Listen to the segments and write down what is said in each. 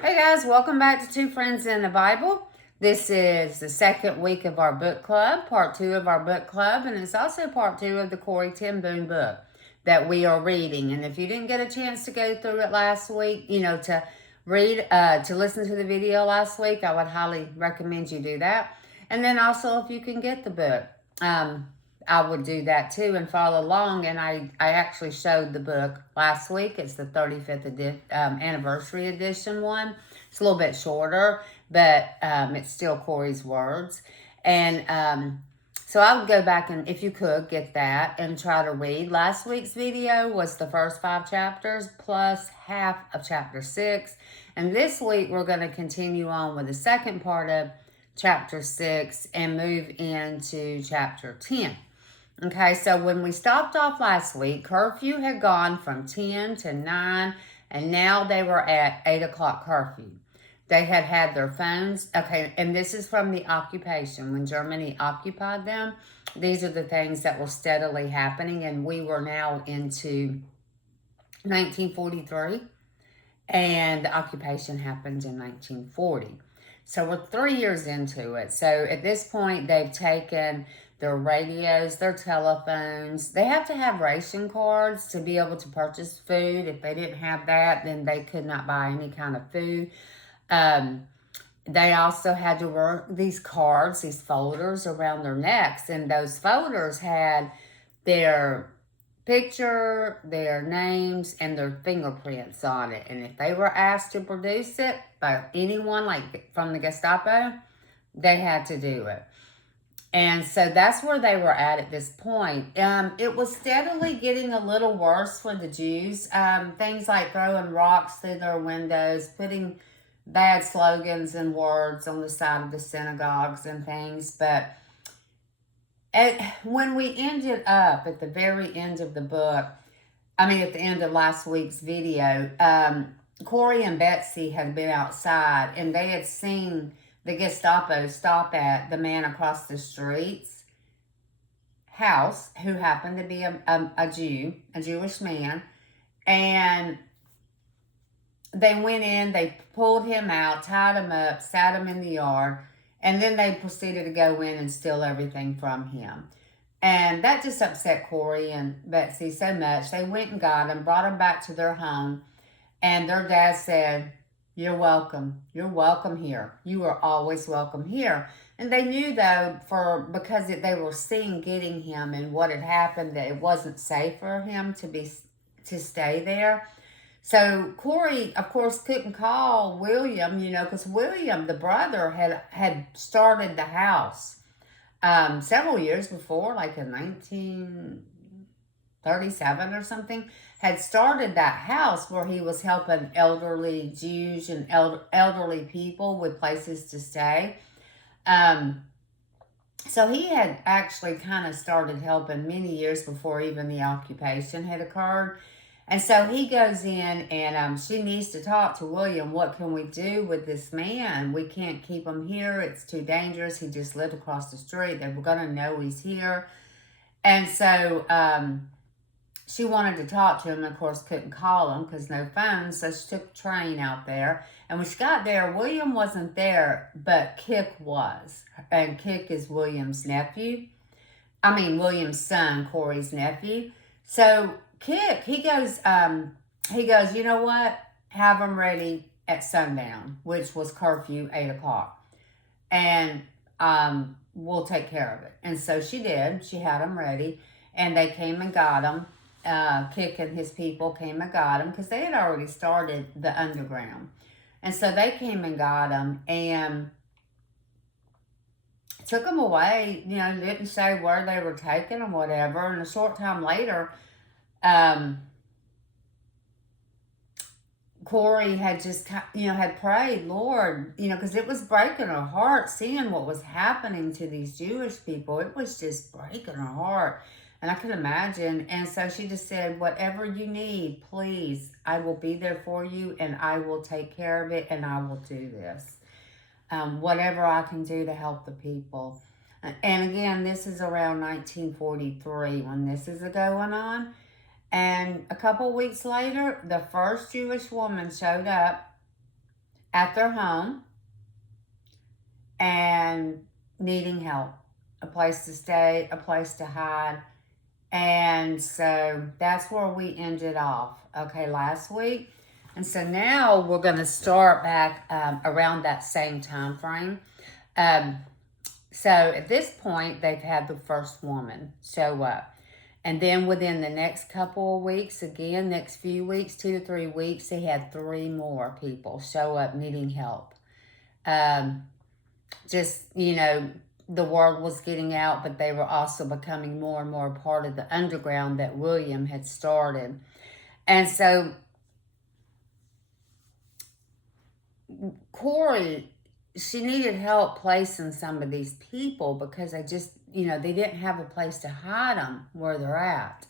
Hey guys, welcome back to Two Friends in the Bible. This is the second week of our book club, part 2 of our book club, and it's also part 2 of the Corrie Ten Boom book that we are reading. And if you didn't get a chance to go through it last week, to read, to listen to the video last week, I would highly recommend you do that. And then also, if you can get the book, I would do that too and follow along. And I actually showed the book last week. It's the 35th anniversary edition one. It's a little bit shorter, but it's still Corrie's words. And so I would go back and, if you could, get that and try to read. Last week's video was the first 5 chapters plus half of chapter 6. And this week we're going to continue on with the second part of chapter 6 and move into chapter 10. Okay, so when we stopped off last week, curfew had gone from 10 to 9, and now they were at 8 o'clock curfew. They had had their phones. Okay, and this is from the occupation. When Germany occupied them, these are the things that were steadily happening, and we were now into 1943, and the occupation happened in 1940. So we're 3 years into it. So at this point, they've taken their radios, their telephones. They have to have ration cards to be able to purchase food. If they didn't have that, then they could not buy any kind of food. They also had to wear these cards, these folders around their necks. And those folders had their picture, their names, and their fingerprints on it. And if they were asked to produce it by anyone, like from the Gestapo, they had to do it. And so that's where they were at this point. It was steadily getting a little worse for the Jews. Things like throwing rocks through their windows, putting bad slogans and words on the side of the synagogues and things. But when we ended up at the very end of the book, at the end of last week's video, Corrie and Betsy had been outside and they had seen the Gestapo stop at the man across the street's house, who happened to be a Jew, a Jewish man. And they went in, they pulled him out, tied him up, sat him in the yard, and then they proceeded to go in and steal everything from him. And that just upset Corrie and Betsy so much. They went and got him, brought him back to their home, and their dad said, "You're welcome. You're welcome here. You are always welcome here." And they knew, though, because they were seeing getting him and what had happened, that it wasn't safe for him to stay there. So Corrie, of course, couldn't call William, because William, the brother, had started the house several years before, like in 1937 or something, had started that house where he was helping elderly Jews and elderly people with places to stay. So he had actually kind of started helping many years before even the occupation had occurred. And so he goes in and she needs to talk to William. What can we do with this man? We can't keep him here. It's too dangerous. He just lived across the street. They were going to know he's here. And so she wanted to talk to him, of course, couldn't call him because no phone, so she took a train out there. And when she got there, William wasn't there, but Kik was. And Kik is William's son, Corrie's nephew. So Kik, he goes, you know what? Have them ready at sundown, which was curfew, 8 o'clock. And we'll take care of it. And so she did. She had them ready, and they came and got him. Kik and his people came and got him because they had already started the underground. And so they came and got him and took him away, didn't say where they were taking him, whatever. And a short time later, Corrie had just, had prayed, Lord, because it was breaking her heart seeing what was happening to these Jewish people. It was just breaking her heart. And I could imagine. And so she just said, whatever you need, please, I will be there for you and I will take care of it and I will do this. Whatever I can do to help the people. And again, this is around 1943 when this is going on. And a couple weeks later, the first Jewish woman showed up at their home and needing help, a place to stay, a place to hide. And so that's where we ended off, okay, last week. And so now we're going to start back around that same time frame. So at this point, they've had the first woman show up. And then within the next couple of weeks, again, next few weeks, 2 to 3 weeks, they had 3 more people show up needing help. Just, you know, the word was getting out, but they were also becoming more and more part of the underground that William had started. And so Corrie, she needed help placing some of these people because they just, you know, they didn't have a place to hide them where they're at.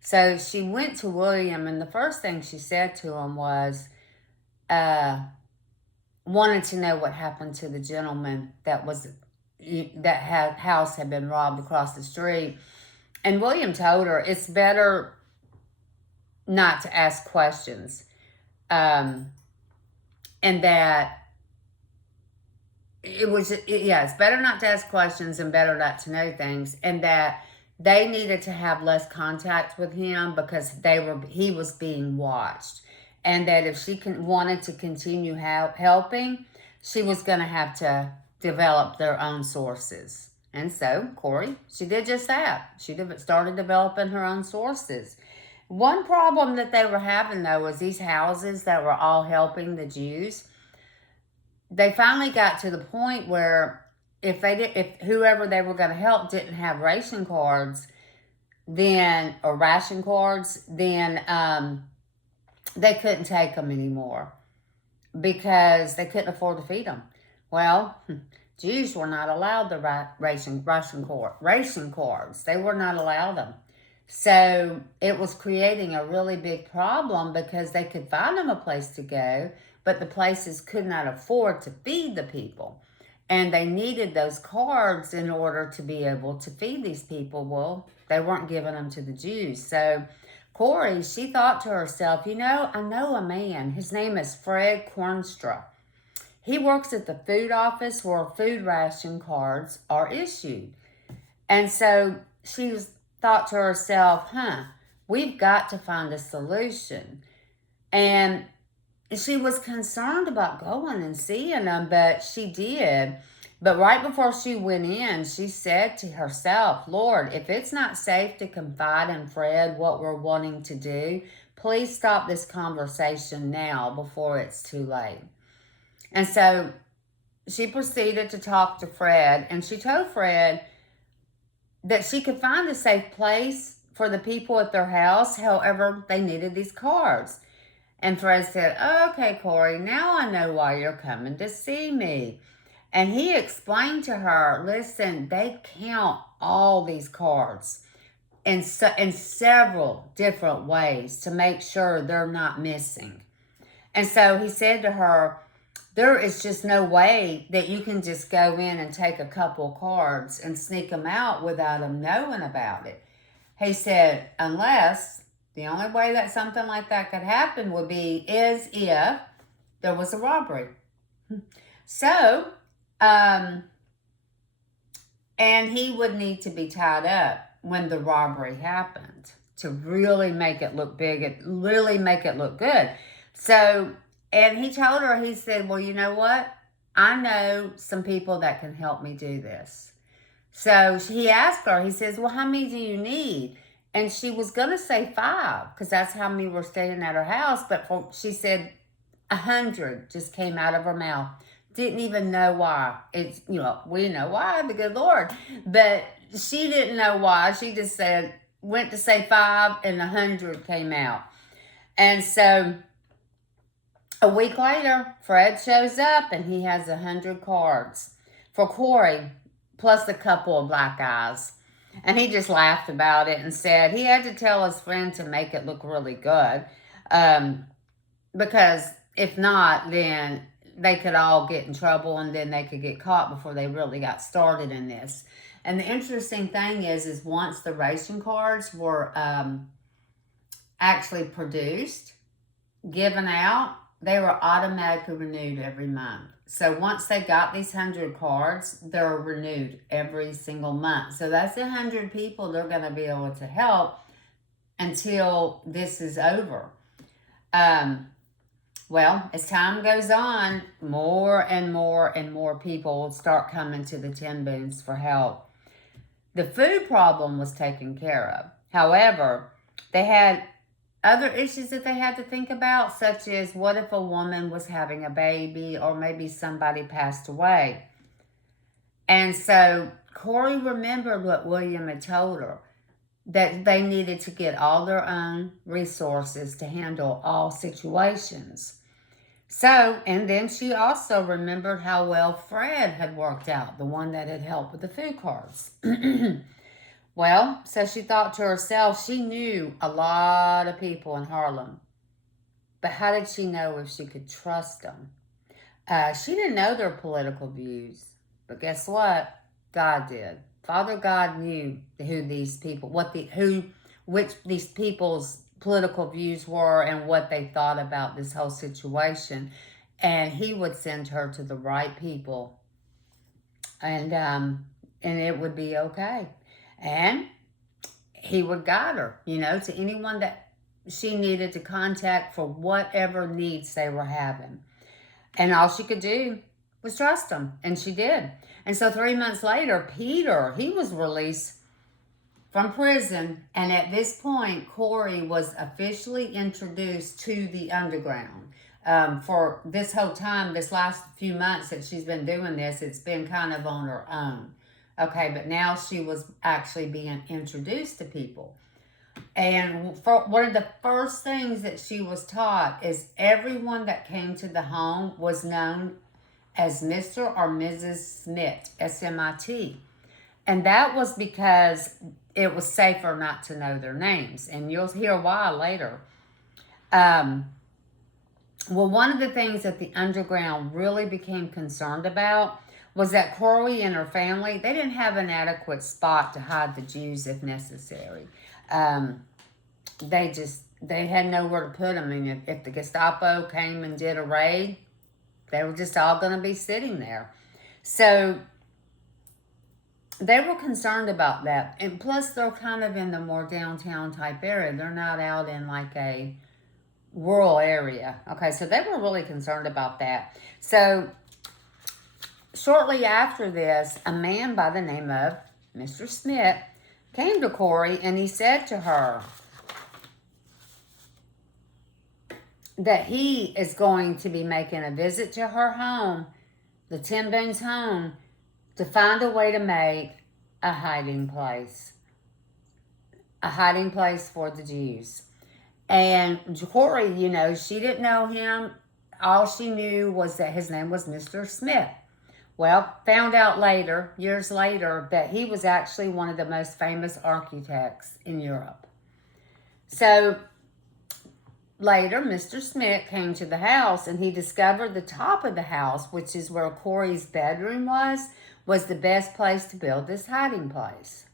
So she went to William, and the first thing she said to him was, wanted to know what happened to the gentleman that house had been robbed across the street. And William told her it's better not to ask questions. And that it's better not to ask questions and better not to know things. And that they needed to have less contact with him because he was being watched. And that if she wanted to continue helping, she was going to have to develop their own sources. And so Corrie, she did just that. She started developing her own sources. One problem that they were having, though, was these houses that were all helping the Jews. They finally got to the point where if whoever they were going to help didn't have ration cards, then they couldn't take them anymore because they couldn't afford to feed them. Well, Jews were not allowed the ration cards. They were not allowed them. So it was creating a really big problem because they could find them a place to go, but the places could not afford to feed the people. And they needed those cards in order to be able to feed these people. Well, they weren't giving them to the Jews. So Corrie, she thought to herself, you know, I know a man. His name is Fred Cornstra. He works at the food office where food ration cards are issued. And so she thought to herself, we've got to find a solution. And she was concerned about going and seeing them, but she did. But right before she went in, she said to herself, Lord, if it's not safe to confide in Fred what we're wanting to do, please stop this conversation now before it's too late. And so she proceeded to talk to Fred, and she told Fred that she could find a safe place for the people at their house. However, they needed these cards. And Fred said, okay, Corrie, now I know why you're coming to see me. And he explained to her, listen, they count all these cards in several different ways to make sure they're not missing. And so he said to her, there is just no way that you can just go in and take a couple cards and sneak them out without them knowing about it. He said, unless the only way that something like that could happen would be if there was a robbery. So, and he would need to be tied up when the robbery happened to really make it look big, really make it look good. So, and he told her, he said, well, you know what? I know some people that can help me do this. So he asked her, he says, well, how many do you need? And she was going to say 5 because that's how many were staying at her house. But she said 100 just came out of her mouth. Didn't even know why. It's, you know, we know why, the good Lord. But she didn't know why. She just went to say 5 and 100 came out. And so a week later, Fred shows up and he has 100 cards for Corrie, plus a couple of black eyes. And he just laughed about it and said he had to tell his friend to make it look really good. Because if not, then they could all get in trouble and then they could get caught before they really got started in this. And the interesting thing is once the ration cards were actually produced, given out, they were automatically renewed every month. So once they got these 100 cards, they're renewed every single month. So that's 100 people they're going to be able to help until this is over. Well, as time goes on, more and more and more people will start coming to the Ten Booms for help. The food problem was taken care of. However, they had other issues that they had to think about, such as what if a woman was having a baby or maybe somebody passed away. And so Corrie remembered what William had told her, that they needed to get all their own resources to handle all situations. So, and then she also remembered how well Fred had worked out, the one that had helped with the food cards. Well, so she thought to herself, she knew a lot of people in Harlem. But how did she know if she could trust them? She didn't know their political views. But guess what? God did. Father God knew who these people, which these people's political views were and what they thought about this whole situation. And he would send her to the right people. And it would be okay. And he would guide her, to anyone that she needed to contact for whatever needs they were having. And all she could do was trust them. And she did. And so 3 months later, Peter, he was released from prison. And at this point, Corrie was officially introduced to the underground. For this whole time, this last few months that she's been doing this, it's been kind of on her own. Okay, but now she was actually being introduced to people. And one of the first things that she was taught is everyone that came to the home was known as Mr. or Mrs. Smith, S-M-I-T. And that was because it was safer not to know their names. And you'll hear why later. Well, one of the things that the underground really became concerned about was that Corrie and her family, they didn't have an adequate spot to hide the Jews if necessary. They had nowhere to put them. I mean, if the Gestapo came and did a raid, they were just all going to be sitting there. So they were concerned about that. And plus, they're kind of in the more downtown type area. They're not out in like a rural area. Okay, so they were really concerned about that. So shortly after this, a man by the name of Mr. Smith came to Corrie and he said to her that he is going to be making a visit to her home, the Ten Booms' home, to find a way to make a hiding place. A hiding place for the Jews. And Corrie, she didn't know him. All she knew was that his name was Mr. Smith. Well, found out later, years later, that he was actually one of the most famous architects in Europe. So later, Mr. Smith came to the house and he discovered the top of the house, which is where Corrie's bedroom was the best place to build this hiding place.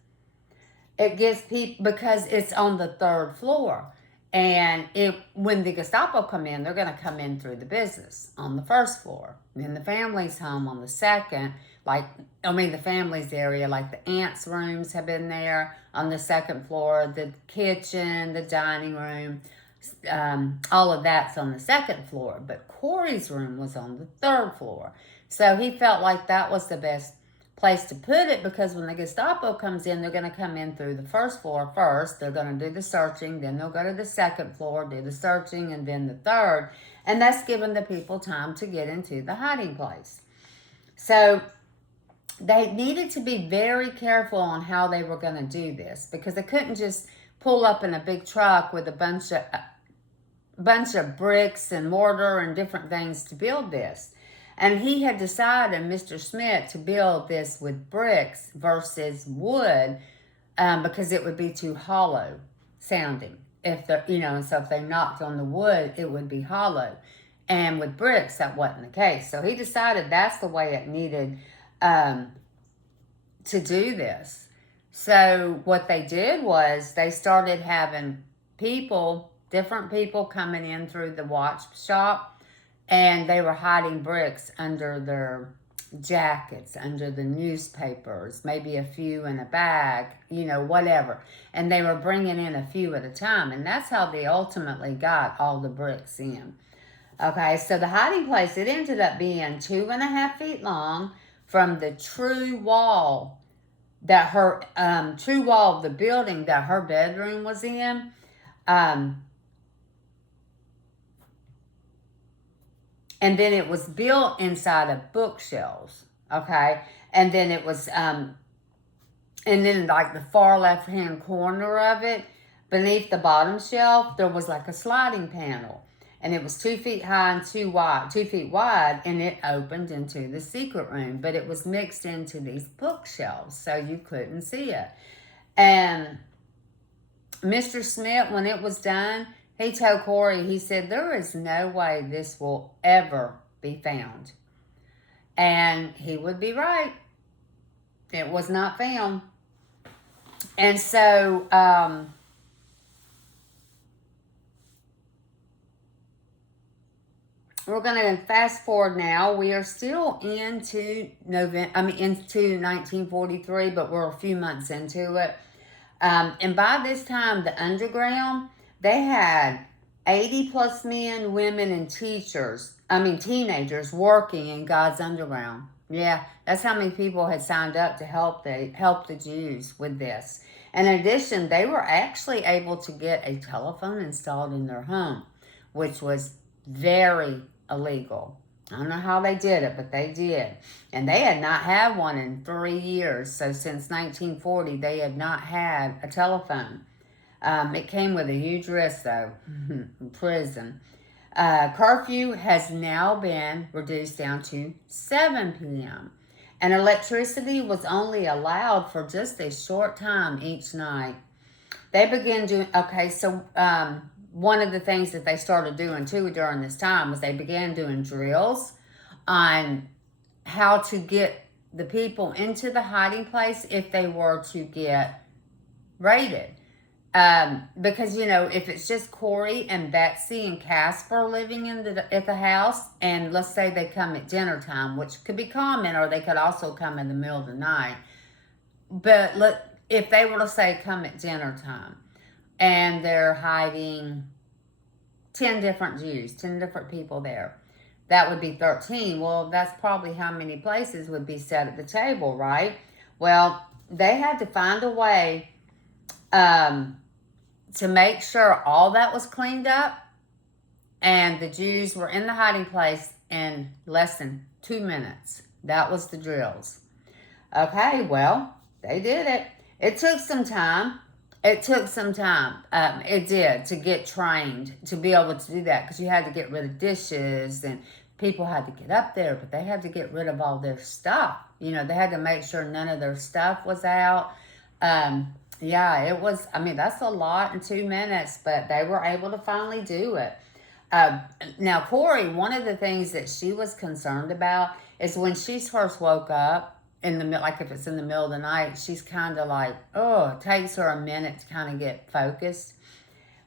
It gives people, because it's on the 3rd floor. And when the Gestapo come in, they're going to come in through the business on the 1st floor. Then the family's home on the 2nd. The family's area, like the aunts' rooms have been there on the 2nd floor. The kitchen, the dining room, all of that's on the 2nd floor. But Corrie's room was on the 3rd floor. So he felt like that was the best place to put it, because when the Gestapo comes in, they're going to come in through the 1st floor first. They're going to do the searching, then they'll go to the 2nd floor, do the searching, and then the 3rd. And that's giving the people time to get into the hiding place. So they needed to be very careful on how they were going to do this, because they couldn't just pull up in a big truck with a bunch of bricks and mortar and different things to build this. And he had decided, Mr. Smith, to build this with bricks versus wood, because it would be too hollow sounding. And so if they knocked on the wood, it would be hollow. And with bricks, that wasn't the case. So he decided that's the way it needed to do this. So what they did was they started having different people coming in through the watch shop And they were hiding bricks under their jackets, under the newspapers, maybe a few in a bag, you know, whatever. And they were bringing in a few at a time. And that's how they ultimately got all the bricks in. Okay, so the hiding place, it ended up being 2.5 feet long from the true wall of the building that her bedroom was in. And then it was built inside of bookshelves, okay? And then it was, and then like the far left-hand corner of it, beneath the bottom shelf, there was like a sliding panel. And it was 2 feet high and 2 feet wide, and it opened into the secret room. But it was mixed into these bookshelves, so you couldn't see it. And Mr. Smith, when it was done, he told Corrie, he said, there is no way this will ever be found. And he would be right. It was not found. And so, we're going to fast forward now. We are still into into 1943, but we're a few months into it. And by this time, the underground, they had 80 plus men, women, and teenagers working in God's underground. Yeah, that's how many people had signed up to help the Jews with this. In addition, they were actually able to get a telephone installed in their home, which was very illegal. I don't know how they did it, but they did. And they had not had one in 3 years. So since 1940, they had not had a telephone. It came with a huge risk, though, prison. Curfew has now been reduced down to 7 p.m. And electricity was only allowed for just a short time each night. They began doing, one of the things that they started doing, too, during this time was they began doing drills on how to get the people into the hiding place if they were to get raided. Because, you know, if it's just Corrie and Betsy and Casper living at the house, and let's say they come at dinner time, which could be common, or they could also come in the middle of the night. But if they were to say come at dinner time, and they're hiding 10 different Jews, 10 different people there, that would be 13. Well, that's probably how many places would be set at the table, right? Well, they had to find a way to make sure all that was cleaned up, and the Jews were in the hiding place in less than 2 minutes. That was the drills. Okay, well, they did it. It took some time. It did, to get trained to be able to do that, because you had to get rid of dishes, and people had to get up there, but they had to get rid of all their stuff. You know, they had to make sure none of their stuff was out. Yeah, it was, that's a lot in 2 minutes, but they were able to finally do it. Now, Corrie, one of the things that she was concerned about is when she first woke up, if it's in the middle of the night, she's kind of like, it takes her a minute to kind of get focused.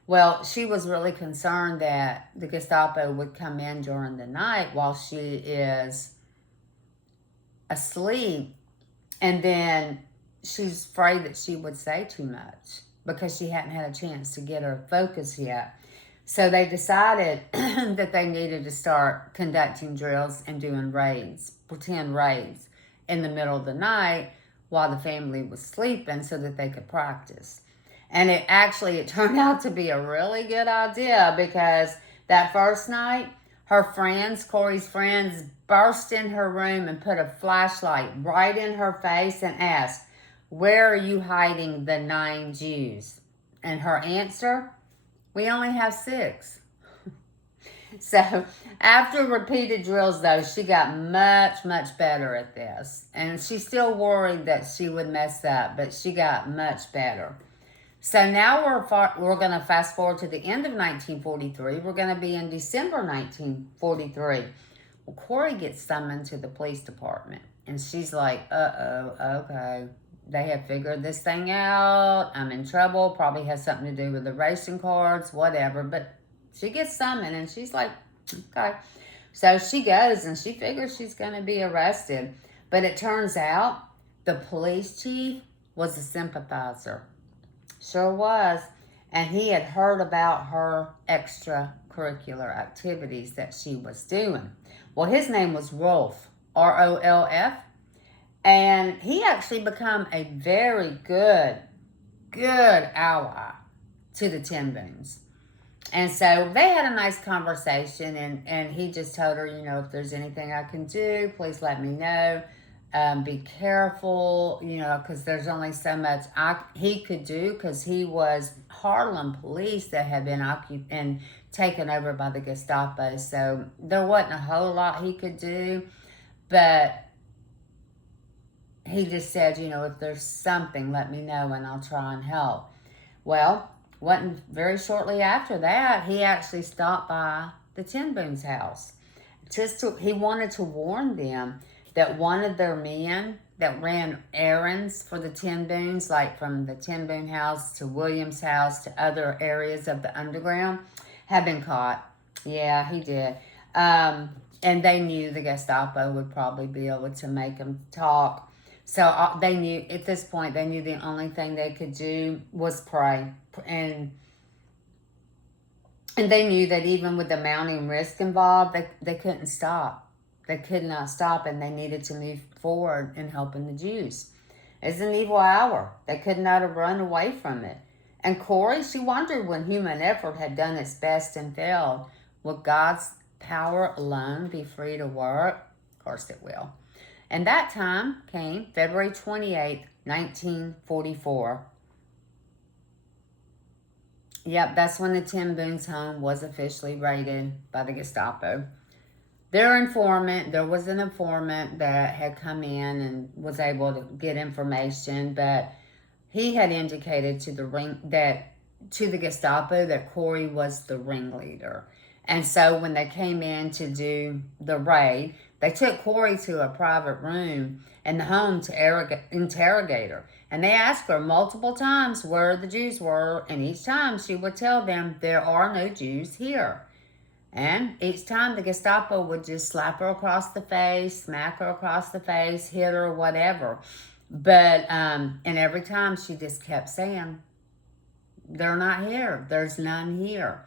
Well, she was really concerned that the Gestapo would come in during the night while she is asleep, and then she's afraid that she would say too much because she hadn't had a chance to get her focus yet. So they decided that they needed to start conducting drills and doing raids, pretend raids, in the middle of the night while the family was sleeping so that they could practice. And it turned out to be a really good idea, because that first night, Corrie's friends, burst in her room and put a flashlight right in her face and asked, "Where are you hiding the 9 Jews?" And her answer, "We only have 6. So after repeated drills, though, she got much, much better at this. And she's still worried that she would mess up, but she got much better. So now we're going to fast forward to the end of 1943. We're going to be in December 1943. Well, Corrie gets summoned to the police department. And she's like, okay. They have figured this thing out. I'm in trouble. Probably has something to do with the ration cards, whatever. But she gets summoned, and she's like, okay. So she goes and she figures she's going to be arrested. But it turns out the police chief was a sympathizer. Sure was. And he had heard about her extracurricular activities that she was doing. Well, his name was Rolf, Rolf. And he actually became a very good ally to the Ten Booms. And so they had a nice conversation, and he just told her, if there's anything I can do, please let me know. Be careful, because there's only so much he could do, because he was Harlem police that had been and taken over by the Gestapo. So there wasn't a whole lot he could do, but he just said, if there's something, let me know and I'll try and help. Well, wasn't very shortly after that, he actually stopped by the Ten Boom's house. He wanted to warn them that one of their men that ran errands for the Ten Booms, like from the Ten Boom house to William's house to other areas of the underground, had been caught. Yeah, he did. And they knew the Gestapo would probably be able to make him talk. So they knew, at this point, they knew the only thing they could do was pray. And they knew that even with the mounting risk involved, they couldn't stop. They could not stop, and they needed to move forward in helping the Jews. It's an evil hour. They could not have run away from it. And Corrie, she wondered when human effort had done its best and failed, will God's power alone be free to work? Of course it will. And that time came February 28th, 1944. Yep, that's when the Ten Boom's home was officially raided by the Gestapo. There was an informant that had come in and was able to get information, but he had indicated to the Gestapo that Corrie was the ringleader. And so when they came in to do the raid, they took Corrie to a private room in the home to interrogate her. And they asked her multiple times where the Jews were, and each time she would tell them, there are no Jews here. And each time the Gestapo would just slap her across the face, smack her across the face, hit her, whatever. But, and every time she just kept saying, they're not here. There's none here.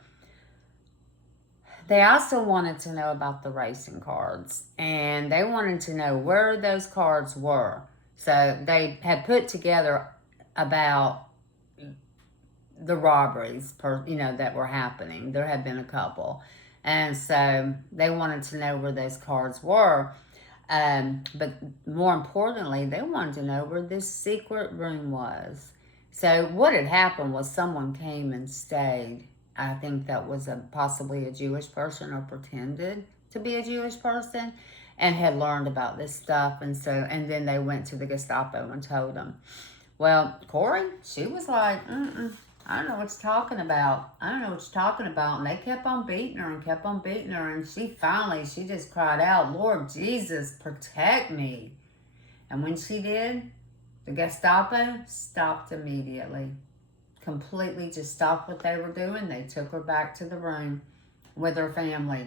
They also wanted to know about the racing cards, and they wanted to know where those cards were. So they had put together about the robberies, that were happening. There had been a couple. And so they wanted to know where those cards were. But more importantly, they wanted to know where this secret room was. So what had happened was someone came and stayed. I think that was possibly a Jewish person, or pretended to be a Jewish person, and had learned about this stuff. And then they went to the Gestapo and told them. Well, Corrie, she was like, I don't know what you're talking about. And they kept on beating her and kept on beating her. And she just cried out, Lord Jesus, protect me. And when she did, the Gestapo stopped immediately. Completely just stopped what they were doing. They took her back to the room with her family.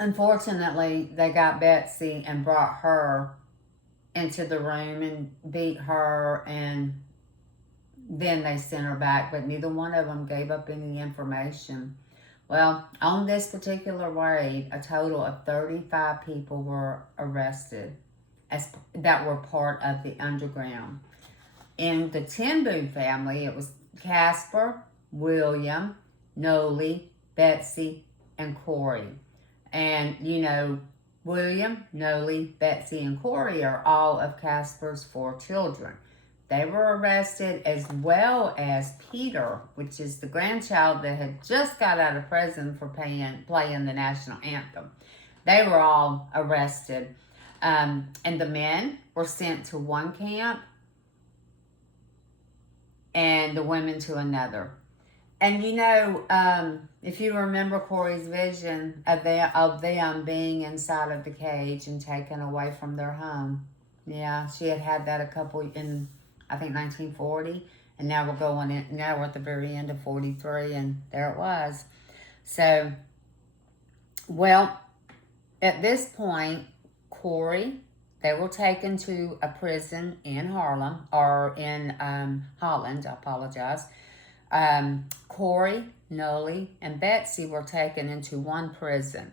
Unfortunately, they got Betsy and brought her into the room and beat her, and then they sent her back, but neither one of them gave up any information. Well, on this particular raid, a total of 35 people were arrested that were part of the underground. In the Ten Boom family, it was Casper, William, Noli, Betsy, and Corrie. And, William, Noli, Betsy, and Corrie are all of Casper's 4 children. They were arrested, as well as Peter, which is the grandchild that had just got out of prison for playing the national anthem. They were all arrested. And the men were sent to one camp, and the women to another. And if you remember Corrie's vision of them being inside of the cage and taken away from their home. Yeah, she had that a couple in, I think, 1940. And now we're at the very end of 43, and there it was. So Well, at this point, Corrie, they were taken to a prison in Harlem, or in Holland, I apologize. Corrie, Nolly, and Betsy were taken into one prison,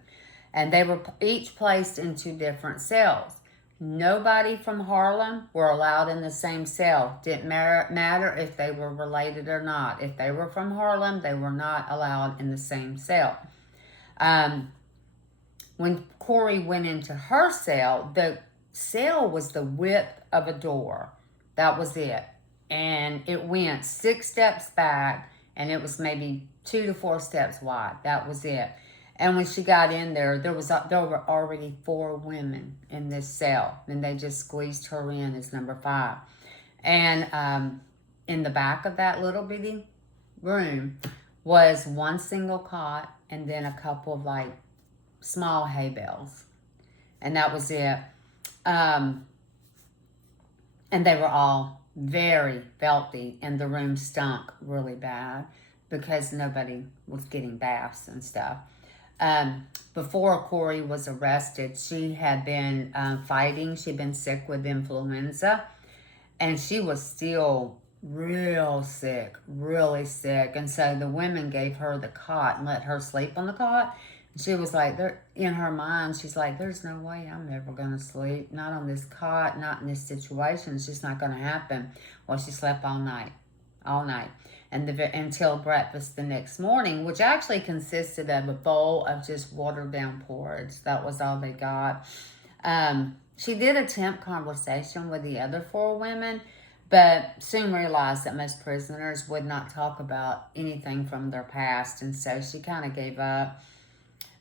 and they were each placed into different cells. Nobody from Harlem were allowed in the same cell. Didn't matter if they were related or not. If they were from Harlem, they were not allowed in the same cell. When Corrie went into her cell, the cell was the width of a door. That was it. And it went 6 steps back, and it was maybe 2 to 4 steps wide. That was it. And when she got in there, there were already 4 women in this cell, and they just squeezed her in as number 5. And in the back of that little bitty room was one single cot, and then a couple of like small hay bales, and that was it. And they were all very filthy, and the room stunk really bad because nobody was getting baths and stuff. Before Corrie was arrested, she had been fighting. She'd been sick with influenza, and she was still real sick, really sick. And so the women gave her the cot and let her sleep on the cot. And she was like, in her mind, she's like, there's no way I'm ever going to sleep. Not on this cot, not in this situation. It's just not going to happen. Well, she slept all night. And until breakfast the next morning, which actually consisted of a bowl of just watered down porridge. That was all they got. She did attempt conversation with the other 4 women, but soon realized that most prisoners would not talk about anything from their past, and so she kind of gave up.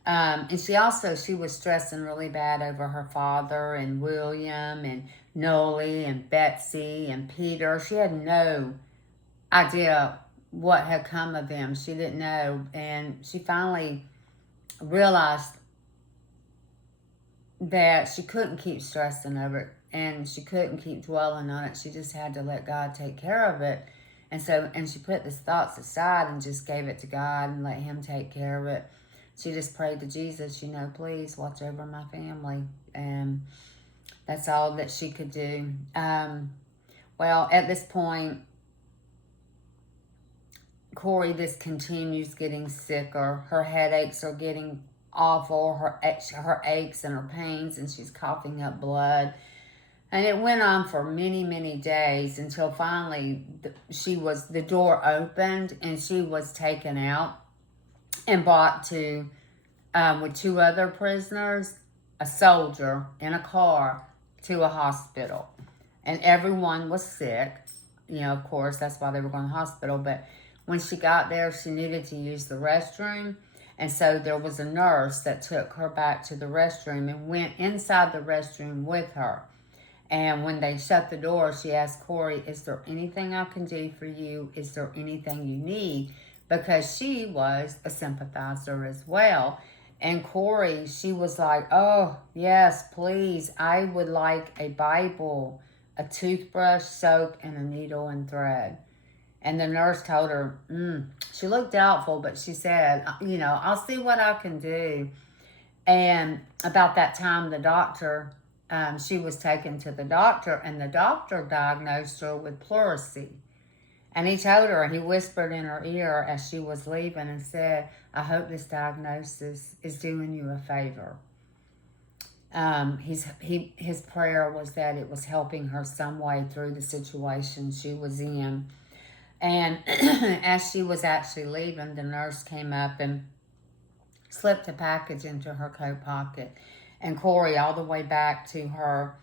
And she was stressing really bad over her father and William and Nolly and Betsy and Peter. She had no idea what had come of them. She didn't know, and she finally realized that she couldn't keep stressing over it, and she couldn't keep dwelling on it. She just had to let God take care of it. And she put these thoughts aside and just gave it to God and let Him take care of it. She just prayed to Jesus, please watch over my family. And that's all that she could do. Well, at this point, Corrie just continues getting sicker. Her headaches are getting awful. Her aches and her pains, and she's coughing up blood. And it went on for many, many days until finally the door opened and she was taken out and brought to, with 2 other prisoners, a soldier in a car, to a hospital. And everyone was sick. Of course, that's why they were going to the hospital. But when she got there, she needed to use the restroom. And so there was a nurse that took her back to the restroom and went inside the restroom with her. And when they shut the door, she asked Corrie, is there anything I can do for you? Is there anything you need? Because she was a sympathizer as well. And Corrie, she was like, oh, yes, please. I would like a Bible, a toothbrush, soap, and a needle and thread. And the nurse told her, she looked doubtful, but she said, I'll see what I can do. And about that time, the doctor, she was taken to the doctor, and the doctor diagnosed her with pleurisy. And he told her, and he whispered in her ear as she was leaving and said, I hope this diagnosis is doing you a favor. His prayer was that it was helping her some way through the situation she was in. And as she was actually leaving, the nurse came up and slipped a package into her coat pocket. And Corrie, all the way back to her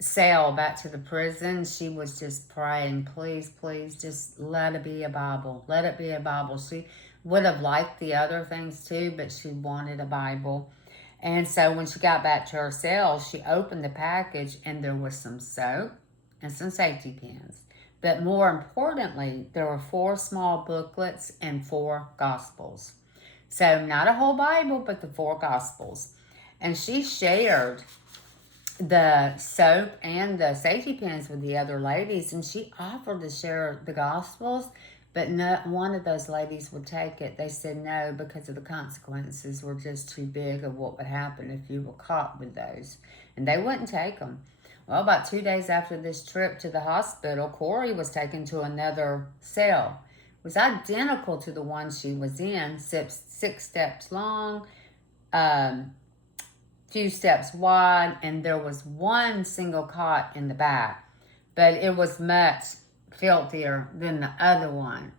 cell, back to the prison, she was just praying, please, please, just let it be a Bible. Let it be a Bible. She would have liked the other things too, but she wanted a Bible. And so when she got back to her cell, she opened the package, and there was some soap and some safety pins. But more importantly, there were 4 small booklets and 4 Gospels. So not a whole Bible, but the 4 Gospels. And she shared the soap and the safety pins with the other ladies, and she offered to share the Gospels But not one of those ladies would take it. They said no because of the consequences were just too big of what would happen if you were caught with those. And they wouldn't take them. Well, about 2 days after this trip to the hospital, Corrie was taken to another cell. It was identical to the one she was in, 6 steps long, few steps wide, and there was one single cot in the back. But it was much filthier than the other one.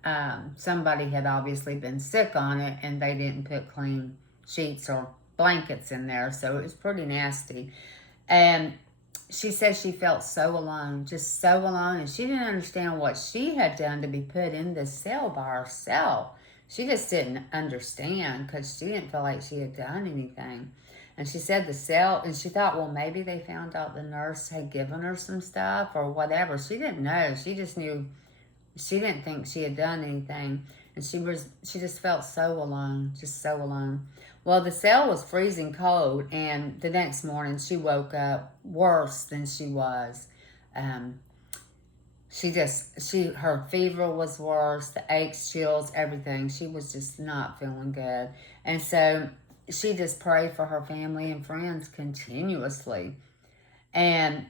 Somebody had obviously been sick on it, and they didn't put clean sheets or blankets in there, so it was pretty nasty. And she said she felt so alone, just so alone, and she didn't understand what she had done to be put in this cell by herself. She just didn't understand because she didn't feel like she had done anything. And she said the cell, and she thought, well, maybe they found out the nurse had given her some stuff or whatever. She didn't know. She just knew, she didn't think she had done anything. And she just felt so alone, just so alone. Well, the cell was freezing cold, and the next morning she woke up worse than she was. Her fever was worse, the aches, chills, everything. She was just not feeling good. And so she just prayed for her family and friends continuously. And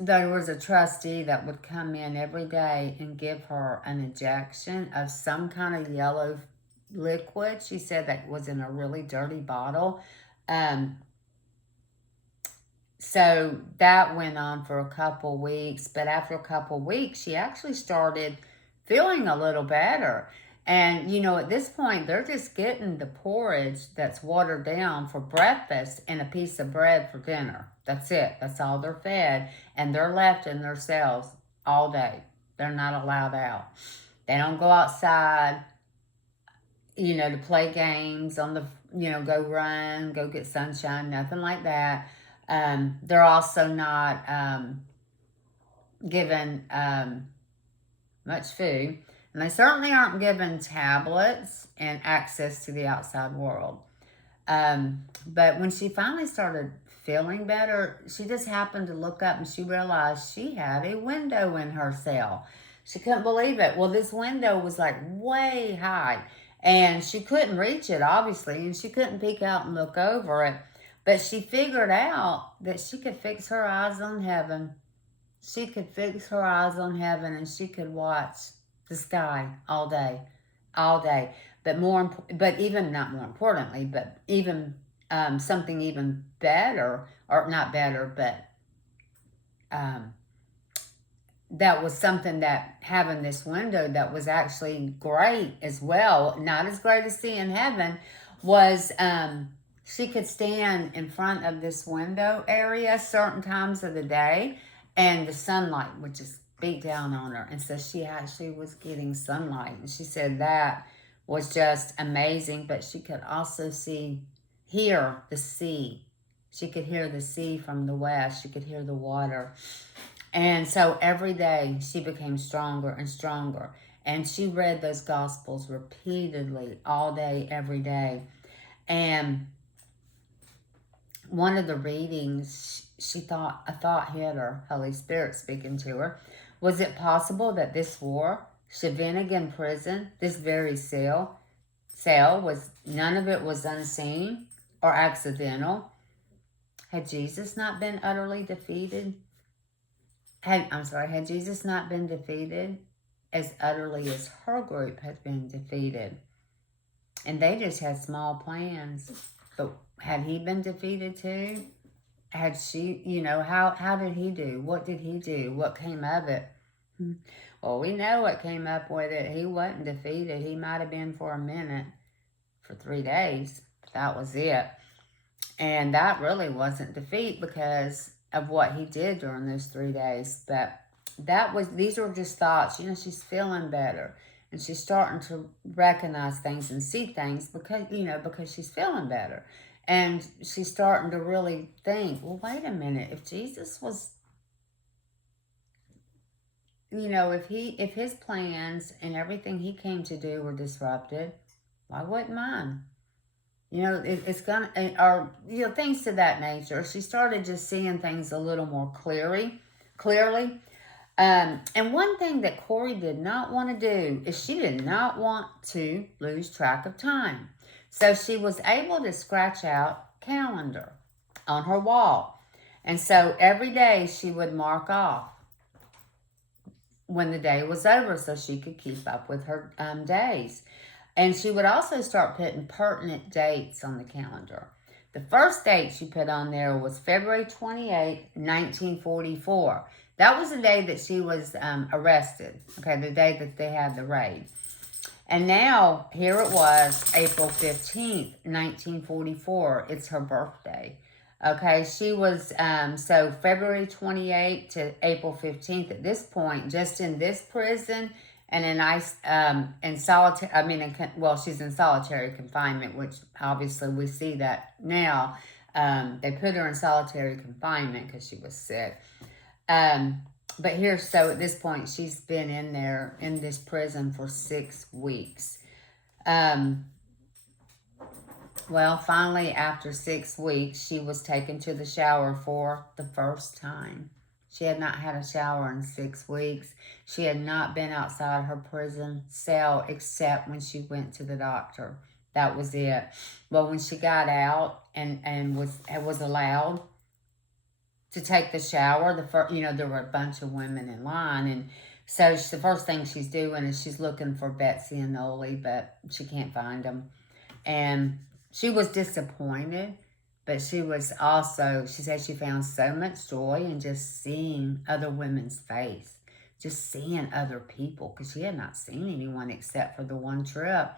there was a trustee that would come in every day and give her an injection of some kind of yellow liquid. She said that was in a really dirty bottle. So that went on for a couple weeks. But after a couple weeks, she actually started feeling a little better. And, at this point, they're just getting the porridge that's watered down for breakfast and a piece of bread for dinner. That's it. That's all they're fed. And they're left in their cells all day. They're not allowed out. They don't go outside, to play games on the, go run, go get sunshine, nothing like that. They're also not given much food. And they certainly aren't given tablets and access to the outside world. But when she finally started feeling better, she just happened to look up and she realized she had a window in her cell. She couldn't believe it. Well, this window was like way high, and she couldn't reach it, obviously, and she couldn't peek out and look over it. But she figured out that she could fix her eyes on heaven. She could fix her eyes on heaven, and she could watch the sky all day. But even not more importantly, but even something even better, or not better, but that was something that having this window that was actually great as well, not as great as seeing heaven, was she could stand in front of this window area certain times of the day, and the sunlight would just beat down on her. And so she actually was getting sunlight. And she said that was just amazing. But she could also hear the sea. She could hear the sea from the west. She could hear the water. And so every day she became stronger and stronger. And she read those Gospels repeatedly all day, every day. And one of the readings, a thought hit her, Holy Spirit speaking to her. Was it possible that this war, Shavenagan prison, this very cell was, none of it was unseen or accidental? Had Jesus not been utterly defeated? Had Jesus not been defeated as utterly as her group had been defeated? And they just had small plans. But had he been defeated too? Had she, how did he do? What did he do? What came of it? Well, we know what came up with it. He wasn't defeated. He might have been for a minute, for 3 days. But that was it. And that really wasn't defeat because of what he did during those 3 days. But these were just thoughts. She's feeling better. And she's starting to recognize things and see things because she's feeling better. And she's starting to really think, well, wait a minute. If Jesus was, if his plans and everything he came to do were disrupted, why wouldn't mine? It's gonna, or things to that nature. She started just seeing things a little more clearly. And one thing that Corrie did not want to do is she did not want to lose track of time. So she was able to scratch out calendar on her wall. And so every day she would mark off when the day was over so she could keep up with her days. And she would also start putting pertinent dates on the calendar. The first date she put on there was February 28, 1944. That was the day that she was arrested, okay, the day that they had the raid. And now, here it was, April 15th, 1944. It's her birthday. Okay, she was, so February 28th to April 15th at this point, just in this prison and in solitary, well, she's in solitary confinement, which obviously we see that now. They put her in solitary confinement because she was sick. But here, so at this point, she's been in there, in this prison for 6 weeks. Well, finally, after 6 weeks, she was taken to the shower for the first time. She had not had a shower in 6 weeks. She had not been outside her prison cell except when she went to the doctor. That was it. Well, when she got out and was allowed to take the shower, there were a bunch of women in line, and so the first thing she's doing is she's looking for Betsy and Noli, but she can't find them. And she was disappointed, but she said she found so much joy in just seeing other women's face, just seeing other people, because she had not seen anyone except for the one trip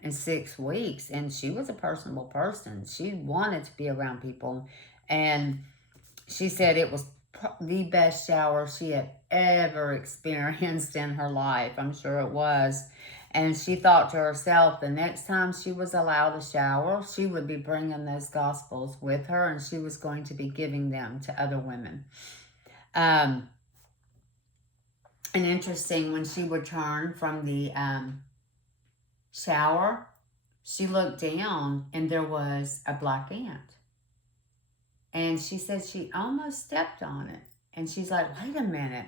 in 6 weeks. And she was a personable person. She wanted to be around people. And she said it was the best shower she had ever experienced in her life. I'm sure it was. And she thought to herself, the next time she was allowed a shower, she would be bringing those gospels with her, and she was going to be giving them to other women. And interesting, when she returned from the shower, she looked down, and there was a black ant. And she said she almost stepped on it. And she's like, wait a minute.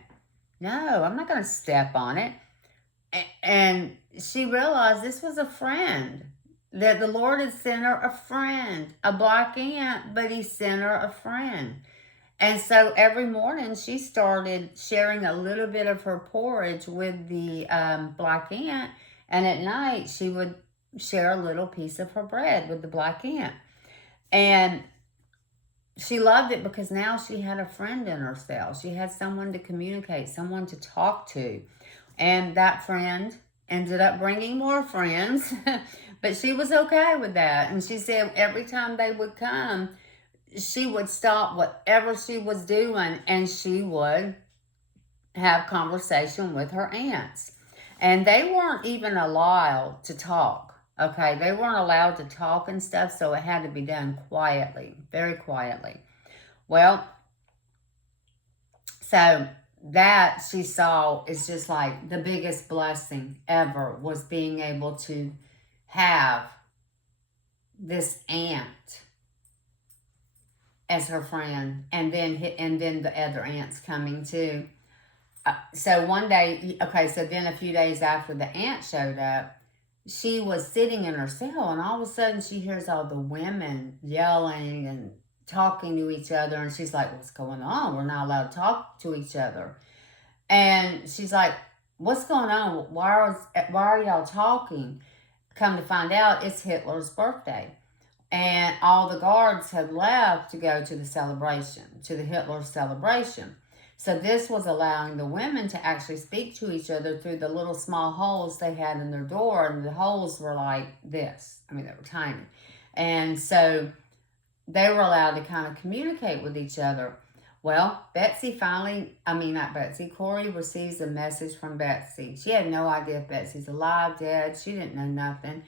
No, I'm not going to step on it. And she realized this was a friend, that the Lord had sent her a friend, a black ant, but he sent her a friend. And so every morning she started sharing a little bit of her porridge with the black ant. And at night she would share a little piece of her bread with the black ant. And she loved it because now she had a friend in her cell. She had someone to communicate, someone to talk to. And that friend ended up bringing more friends, but she was okay with that. And she said every time they would come, she would stop whatever she was doing and she would have conversation with her aunts. And they weren't even allowed to talk, okay? They weren't allowed to talk and stuff, so it had to be done quietly, very quietly. Well, so that she saw is just like the biggest blessing ever, was being able to have this aunt as her friend, and then the other aunts coming too. So one day, so then a few days after the aunt showed up, she was sitting in her cell, and all of a sudden she hears all the women yelling and talking to each other, and she's like, what's going on? We're not allowed to talk to each other. And she's like, what's going on? Why are y'all talking? Come to find out, it's Hitler's birthday. And all the guards had left to go to the celebration, to the Hitler celebration. So this was allowing the women to actually speak to each other through the little small holes they had in their door. And the holes were like this. I mean, they were tiny. And so they were allowed to kind of communicate with each other. Well, Corrie receives a message from Betsy. She had no idea if Betsy's alive, dead. She didn't know nothing.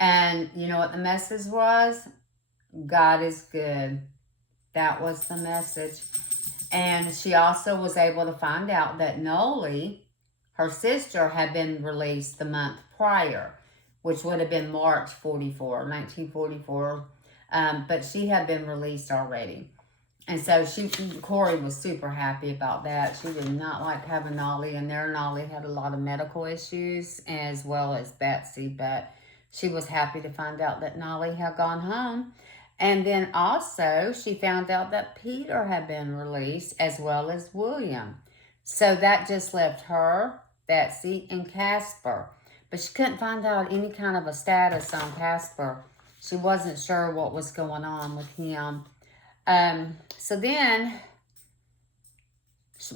And you know what the message was? God is good. That was the message. And she also was able to find out that Noli, her sister, had been released the month prior, which would have been March 1944. But she had been released already. And so Corrie was super happy about that. She did not like having Nolly in there. Nolly had a lot of medical issues as well as Betsy, but she was happy to find out that Nolly had gone home. And then also she found out that Peter had been released as well as William. So that just left her, Betsy, and Casper. But she couldn't find out any kind of a status on Casper. She wasn't sure what was going on with him. So then,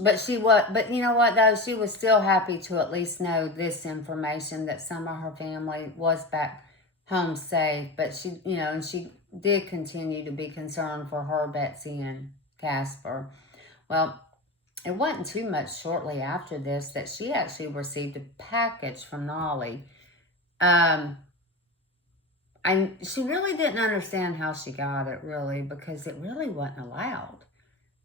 but you know what though? She was still happy to at least know this information that some of her family was back home safe. But she, and she did continue to be concerned for her, Betsy, and Casper. Well, it wasn't too much shortly after this that she actually received a package from Nolly. She really didn't understand how she got it, really, because it really wasn't allowed.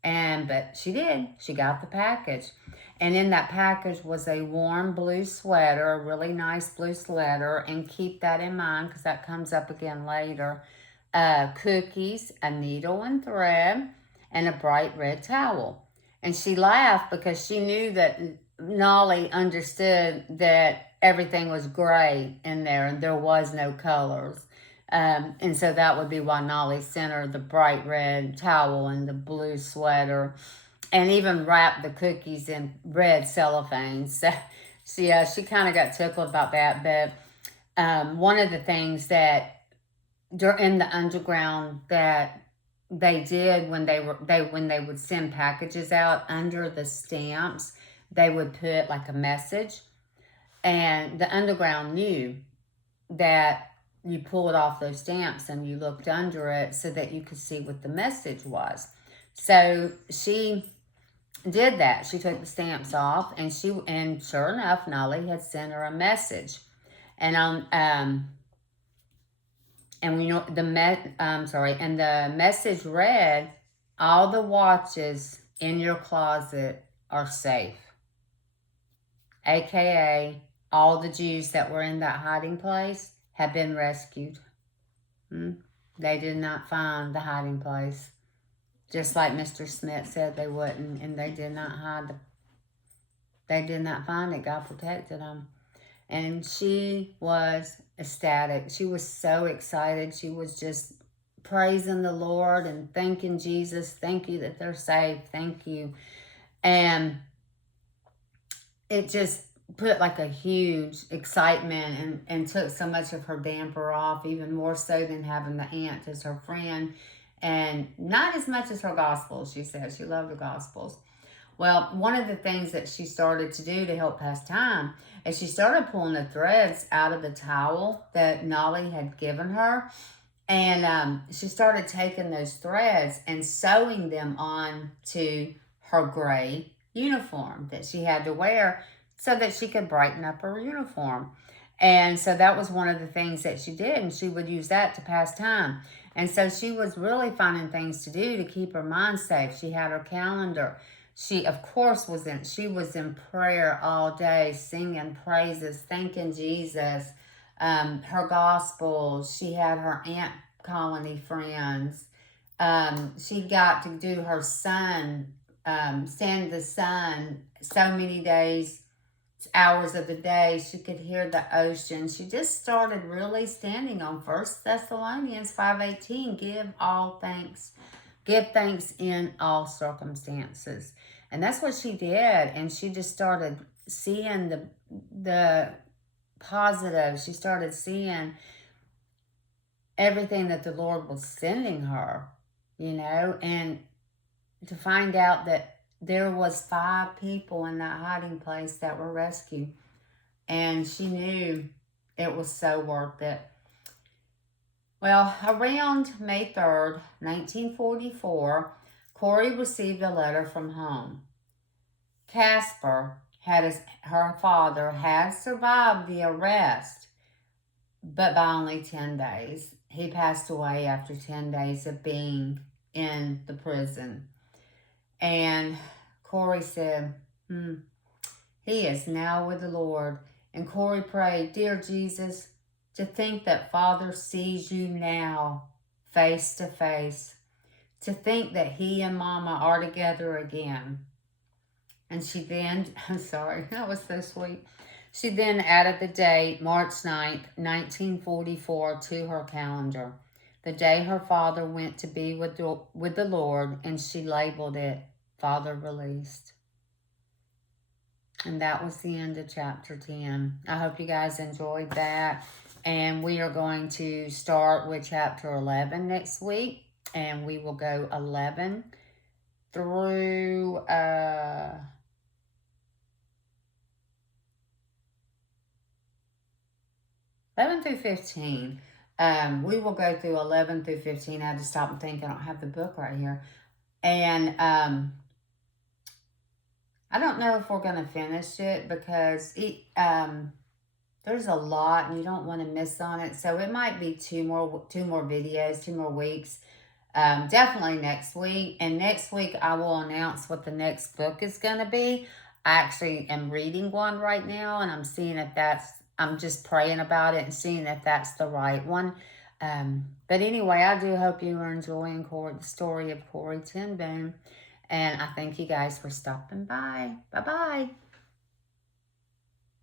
But she did. She got the package. And in that package was a warm blue sweater, a really nice blue sweater. And keep that in mind because that comes up again later. Cookies, a needle and thread, and a bright red towel. And she laughed because she knew that Nolly understood that everything was gray in there and there was no colors. And so that would be why Nolly sent her the bright red towel and the blue sweater and even wrapped the cookies in red cellophane. So she kind of got tickled about that. But one of the things that in the underground that they did when they would send packages out, under the stamps, they would put like a message. And the underground knew that you pulled off those stamps and you looked under it so that you could see what the message was. So she did that. She took the stamps off, and sure enough, Nolly had sent her a message. And we know the message read, "All the watches in your closet are safe." AKA, all the Jews that were in that hiding place have been rescued. They did not find the hiding place. Just like Mr. Smith said they wouldn't, and they did not they did not find it. God protected them. And she was ecstatic. She was so excited. She was just praising the Lord and thanking Jesus. Thank you that they're safe. Thank you. And it just put like a huge excitement and took so much of her damper off, even more so than having the aunt as her friend, and not as much as her gospels. She said she loved the gospels. Well, one of the things that she started to do to help pass time is she started pulling the threads out of the towel that Nolly had given her, and she started taking those threads and sewing them on to her gray uniform that she had to wear so that she could brighten up her uniform. And so that was one of the things that she did, and she would use that to pass time. And so she was really finding things to do to keep her mind safe. She had her calendar. She, of course, was in prayer all day, singing praises, thanking Jesus. Her gospel. She had her ant colony friends. She got to do her sun, stand in the sun so many days, hours of the day. She could hear the ocean. She just started really standing on 1 Thessalonians 5:18. Give thanks in all circumstances. And that's what she did. And she just started seeing the positive. She started seeing everything that the Lord was sending her, and to find out that there was 5 people in that hiding place that were rescued. And she knew it was so worth it. Well, around May 3rd, 1944, Corrie received a letter from home. Casper, her father, had survived the arrest, but by only 10 days. He passed away after 10 days of being in the prison. And Corrie said, he is now with the Lord. And Corrie prayed, "Dear Jesus, to think that Father sees you now face to face, to think that he and Mama are together again. And she then, I'm sorry, that was so sweet. She then added the date, March 9th, 1944, to her calendar, the day her father went to be with the Lord, and she labeled it Father Released. And that was the end of chapter 10. I hope you guys enjoyed that. And we are going to start with chapter 11 next week. And we will go 11 through 11 through 15. We will go through 11 through 15. I had to stop and think. I don't have the book right here. And I don't know if we're going to finish it because there's a lot and you don't want to miss on it. So it might be two more videos, 2 more weeks. Definitely next week. And next week I will announce what the next book is going to be. I actually am reading one right now, and I'm seeing if I'm just praying about it and seeing if that's the right one. But anyway, I do hope you are enjoying the story of Corrie Ten Boom. And I thank you guys for stopping by. Bye-bye.